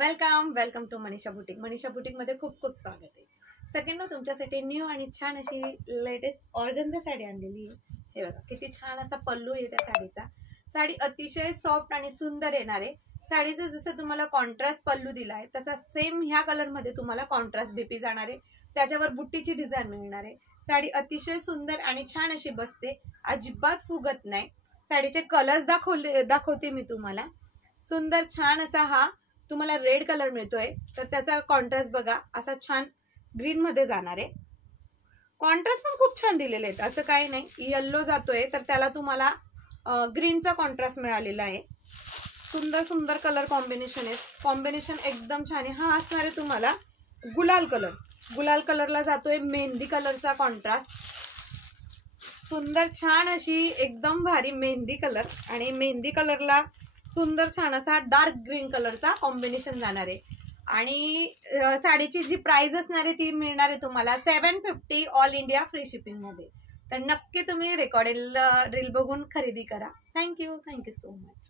Welcome to Manisha boutique. Manisha बुटीकमध्ये खूप खूप स्वागत आहे. सगळ्यांना तुमच्यासाठी न्यू आणि छान अशी लेटेस्ट ऑर्गनचा साडी आणलेली आहे. हे बघा किती छान असा पल्लू आहे त्या साडीचा. साडी अतिशय सॉफ्ट आणि सुंदर येणार आहे. साडीचं जसं तुम्हाला कॉन्ट्रास्ट पल्लू दिलाय तसा सेम ह्या कलरमध्ये तुम्हाला कॉन्ट्रास्ट बीपी जाणार आहे. त्याच्यावर बुट्टीची डिझाईन मिळणार आहे. साडी अतिशय सुंदर आणि छान अशी बसते, अजिबात फुगत नाही. साडीचे कलर्स दाखवते मी तुम्हाला. सुंदर छान असा हा तुम्हाला रेड कलर मिळतोय, तर त्याचा कॉन्ट्रास्ट बघा असा छान ग्रीन मध्ये जाणार आहे. कॉन्ट्रास्ट पण खूप छान दिलेले आहेत, असं काही नाही. येल्लो जातोय तर त्याला तुम्हाला ग्रीनचा कॉन्ट्रास्ट मिळालेला आहे. सुंदर सुंदर कलर कॉम्बिनेशन आहे. कॉम्बिनेशन एकदम छान आहे. हा असणार आहे तुम्हाला गुलाल कलर. गुलाल कलरला जातोय मेहंदी कलरचा कॉन्ट्रास्ट. सुंदर छान अशी एकदम भारी मेहंदी कलर आणि मेहंदी कलरला सुंदर छान असा डार्क ग्रीन कलरचा कॉम्बिनेशन जाणार आहे. आणि साडीची जी प्राइस असणार आहे ती मिळणार आहे तुम्हाला 750 ऑल इंडिया फ्री शिपिंग मध्ये. तर नक्की तुम्ही रेकॉर्डेड रील बघून खरेदी करा. Thank you so much.